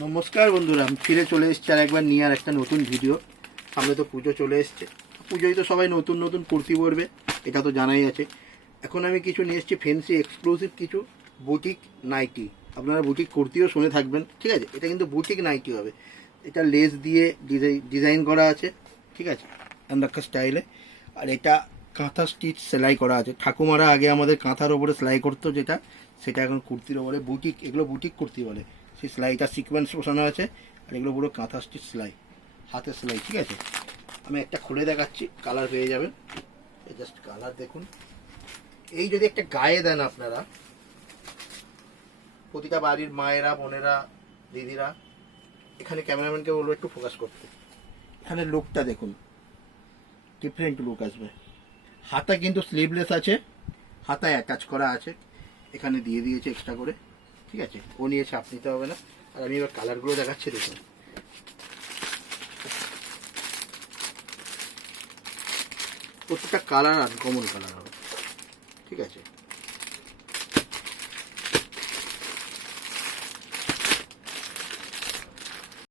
নমস্কার বন্ধুরা, আমি ফিরে চলে এসেছি আর একবার নিয়ে আর একটা নতুন ভিডিও। সামনে তো পুজো চলে এসছে। পুজোয় তো সবাই নতুন নতুন কুর্তি পরবে, এটা তো জানাই আছে। এখন আমি কিছু নিয়ে এসেছি ফ্যান্সি এক্সক্লুসিভ কিছু বুটিক নাইটি। আপনারা বুটিক কুর্তিও শুনে থাকবেন, ঠিক আছে? এটা কিন্তু বুটিক নাইটি হবে। এটা লেস দিয়ে ডিজাইন করা আছে, ঠিক আছে, একটা স্টাইলে। আর এটা কাঁথা স্টিচ সেলাই করা আছে। ঠাকুমারা আগে আমাদের কাঁথার ওপরে সেলাই করতো, যেটা সেটা এখন কুর্তির ওপরে বুটিক, এগুলো বুটিক কুর্তি বলে। সেই সেলাইটা সিকোয়েন্স বসানো আছে। আর এগুলো পুরো কাঁথা স্টিচ সেলাই, হাতের সেলাই, ঠিক আছে? আমি একটা খুলে দেখাচ্ছি, কালার পেয়ে যাবেন। জাস্ট কালার দেখুন। এই যদি একটা গায়ে দেন আপনারা, প্রতিটা বাড়ির মায়েরা, বোনেরা, দিদিরা, এখানে ক্যামেরাম্যানকে বলবো একটু ফোকাস করতে। এখানে লুকটা দেখুন, ডিফারেন্ট লুক আসবে। হাতা কিন্তু স্লিভলেস আছে, হাতায় অ্যাটাচ করা আছে, এখানে দিয়ে দিয়েছে এক্সট্রা করে, ঠিক আছে? ও নিয়ে চাপ নিতে হবে না। আর আমি এবার কালারগুলো দেখাচ্ছি, দেখুন। প্রত্যেকটা কালার আনকমন কালার হবে, ঠিক আছে?